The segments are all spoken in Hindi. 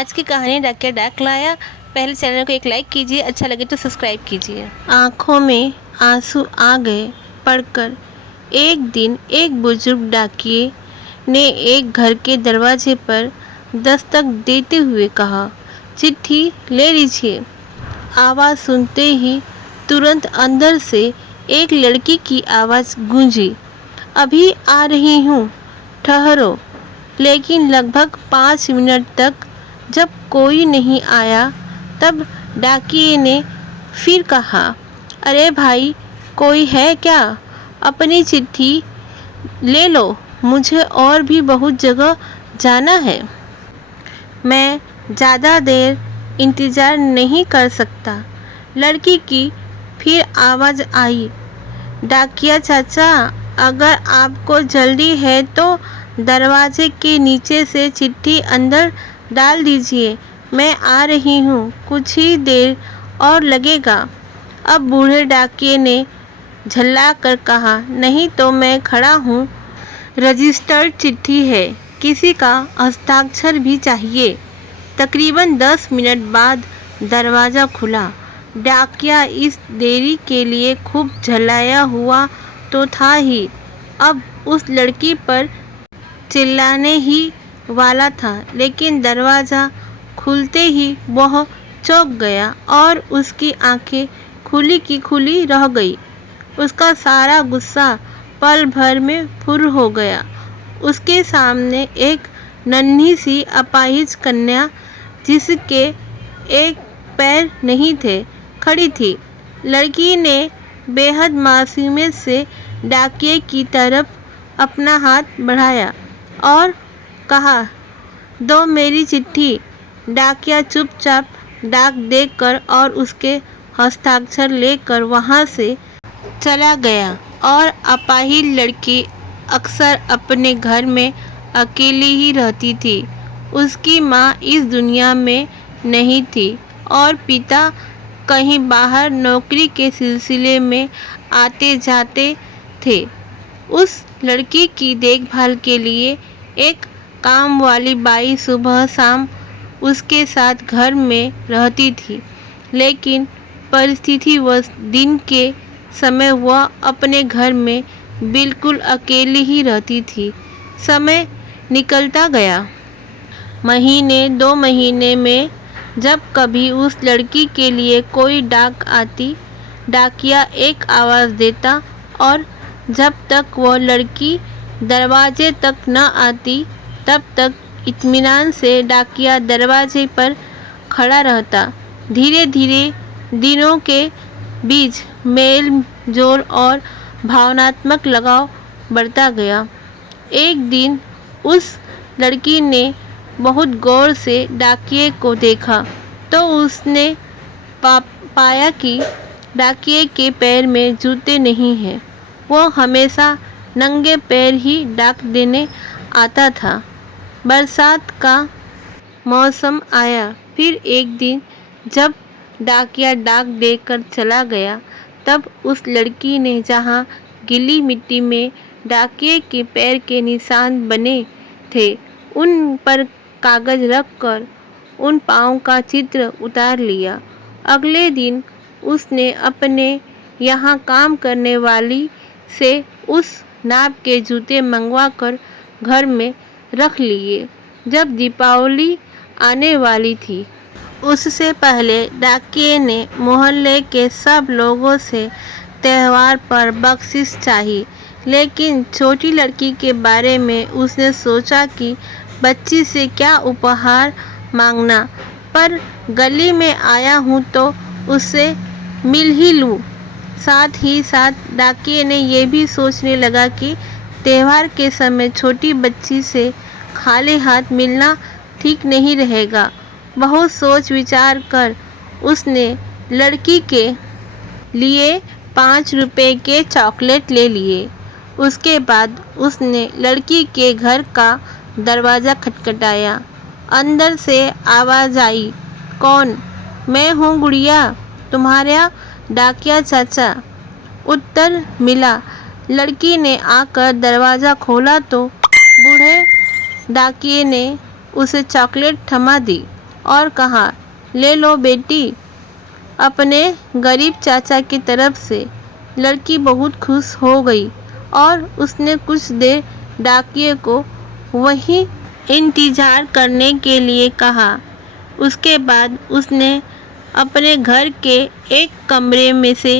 आज की कहानी डाकिया डाक लाया। पहले चैनल को एक लाइक कीजिए, अच्छा लगे तो सब्सक्राइब कीजिए। आँखों में आंसू आ गए पढ़कर। एक दिन एक बुजुर्ग डाकिये ने एक घर के दरवाजे पर दस्तक देते हुए कहा, चिट्ठी ले लीजिए। आवाज़ सुनते ही तुरंत अंदर से एक लड़की की आवाज़ गूंजी, अभी आ रही हूँ, ठहरो। लेकिन लगभग 5 मिनट तक जब कोई नहीं आया तब डाकिये ने फिर कहा, अरे भाई, कोई है क्या? अपनी चिट्ठी ले लो, मुझे और भी बहुत जगह जाना है। मैं ज़्यादा देर इंतज़ार नहीं कर सकता। लड़की की फिर आवाज़ आई, डाकिया चाचा, अगर आपको जल्दी है तो दरवाजे के नीचे से चिट्ठी अंदर डाल दीजिए। मैं आ रही हूँ, कुछ ही देर और लगेगा। अब बूढ़े डाकिये ने झल्ला कर कहा, नहीं तो मैं खड़ा हूँ, रजिस्टर्ड चिट्ठी है, किसी का हस्ताक्षर भी चाहिए। तकरीबन 10 मिनट बाद दरवाज़ा खुला। डाकिया इस देरी के लिए खूब झल्लाया हुआ तो था ही, अब उस लड़की पर चिल्लाने ही वाला था। लेकिन दरवाज़ा खुलते ही वह चौंक गया और उसकी आंखें खुली की खुली रह गई। उसका सारा गुस्सा पल भर में फुर हो गया। उसके सामने एक नन्ही सी अपाहिज कन्या, जिसके एक पैर नहीं थे, खड़ी थी। लड़की ने बेहद मासूमियत से डाकिये की तरफ अपना हाथ बढ़ाया और कहा, दो मेरी चिट्ठी। डाकिया चुपचाप डाक देकर और उसके हस्ताक्षर लेकर वहाँ से चला गया। और अपाहिज लड़की अक्सर अपने घर में अकेली ही रहती थी। उसकी माँ इस दुनिया में नहीं थी और पिता कहीं बाहर नौकरी के सिलसिले में आते जाते थे। उस लड़की की देखभाल के लिए एक काम वाली बाई सुबह शाम उसके साथ घर में रहती थी। लेकिन परिस्थितिवश दिन के समय वह अपने घर में बिल्कुल अकेली ही रहती थी। समय निकलता गया। महीने 2 महीने में जब कभी उस लड़की के लिए कोई डाक आती, डाकिया एक आवाज़ देता और जब तक वह लड़की दरवाजे तक न आती तब तक इत्मीनान से डाकिया दरवाजे पर खड़ा रहता। धीरे धीरे दिनों के बीच मेल जोल और भावनात्मक लगाव बढ़ता गया। एक दिन उस लड़की ने बहुत गौर से डाकिये को देखा तो उसने पाया कि डाकिये के पैर में जूते नहीं हैं। वो हमेशा नंगे पैर ही डाक देने आता था। बरसात का मौसम आया। फिर एक दिन जब डाकिया डाक देकर चला गया तब उस लड़की ने जहाँ गीली मिट्टी में डाकिये के पैर के निशान बने थे, उन पर कागज रखकर उन पाँव का चित्र उतार लिया। अगले दिन उसने अपने यहाँ काम करने वाली से उस नाप के जूते मंगवा कर घर में रख लिए। जब दीपावली आने वाली थी, उससे पहले डाकिये ने मोहल्ले के सब लोगों से त्यौहार पर बख्शिश चाही। लेकिन छोटी लड़की के बारे में उसने सोचा कि बच्ची से क्या उपहार मांगना, पर गली में आया हूँ तो उससे मिल ही लूँ। साथ ही साथ डाकिये ने यह भी सोचने लगा कि त्यौहार के समय छोटी बच्ची से खाली हाथ मिलना ठीक नहीं रहेगा। बहुत सोच विचार कर उसने लड़की के लिए 5 रुपए के चॉकलेट ले लिए। उसके बाद उसने लड़की के घर का दरवाज़ा खटखटाया। अंदर से आवाज़ आई, कौन? मैं हूँ गुड़िया, तुम्हारा डाकिया चाचा। उत्तर मिला। लड़की ने आकर दरवाज़ा खोला तो बूढ़े डाकिये ने उसे चॉकलेट थमा दी। और कहा, ले लो बेटी। अपने गरीब चाचा की तरफ से। लड़की बहुत खुश हो गई और उसने कुछ देर डाकिये को वहीं इंतजार करने के लिए कहा। उसके बाद उसने अपने घर के एक कमरे में से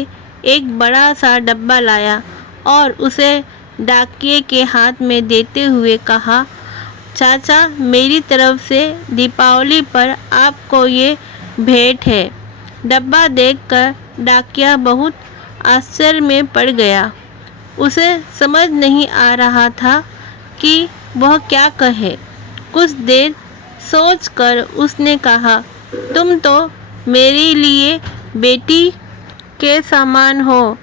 एक बड़ा सा डब्बा लाया और उसे डाकिये के हाथ में देते हुए कहा, चाचा, मेरी तरफ से दीपावली पर आपको ये भेंट है। डब्बा देखकर डाकिया बहुत आश्चर्य में पड़ गया। उसे समझ नहीं आ रहा था कि वह क्या कहे। कुछ देर सोचकर उसने कहा, तुम तो मेरे लिए बेटी के समान हो।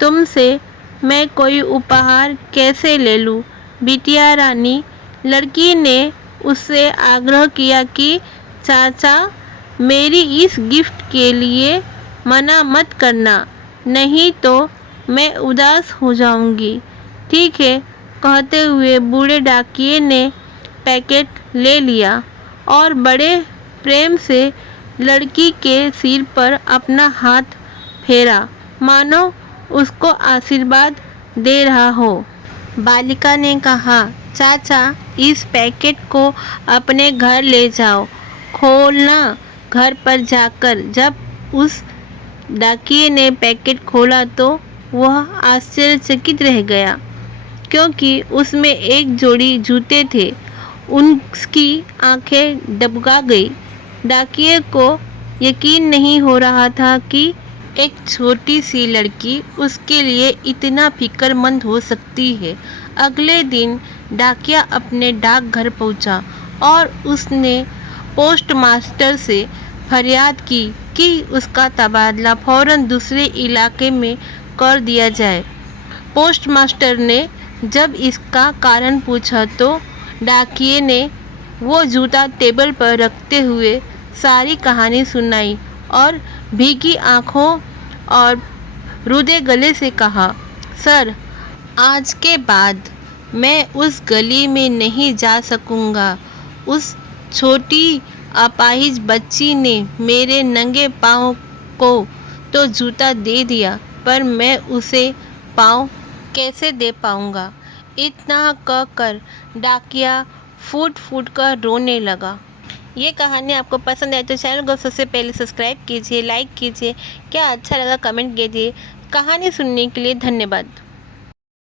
तुमसे मैं कोई उपहार कैसे ले लूं? बिटिया रानी। लड़की ने उससे आग्रह किया कि चाचा, मेरी इस गिफ्ट के लिए मना मत करना, नहीं तो मैं उदास हो जाऊंगी। ठीक है, कहते हुए बूढ़े डाकिये ने पैकेट ले लिया और बड़े प्रेम से लड़की के सिर पर अपना हाथ फेरा, मानो उसको आशीर्वाद दे रहा हो। बालिका ने कहा, चाचा, इस पैकेट को अपने घर ले जाओ, खोलना घर पर जाकर। जब उस डाकिये ने पैकेट खोला तो वह आश्चर्यचकित रह गया, क्योंकि उसमें एक जोड़ी जूते थे। उसकी आंखें डबका गई। डाकिये को यकीन नहीं हो रहा था कि एक छोटी सी लड़की उसके लिए इतना फिक्रमंद हो सकती है। अगले दिन डाकिया अपने डाकघर पहुंचा और उसने पोस्टमास्टर से फरियाद की कि उसका तबादला फौरन दूसरे इलाके में कर दिया जाए। पोस्टमास्टर ने जब इसका कारण पूछा तो डाकिये ने वो जूता टेबल पर रखते हुए सारी कहानी सुनाई और भीगी आंखों और रुदे गले से कहा, सर, आज के बाद मैं उस गली में नहीं जा सकूंगा। उस छोटी अपाहिज बच्ची ने मेरे नंगे पाँव को तो जूता दे दिया, पर मैं उसे पाँव कैसे दे पाऊंगा? इतना कहकर डाकिया फूट फूट कर रोने लगा। ये कहानी आपको पसंद आए तो चैनल को सबसे पहले सब्सक्राइब कीजिए, लाइक कीजिए। क्या अच्छा लगा कमेंट कीजिए। कहानी सुनने के लिए धन्यवाद।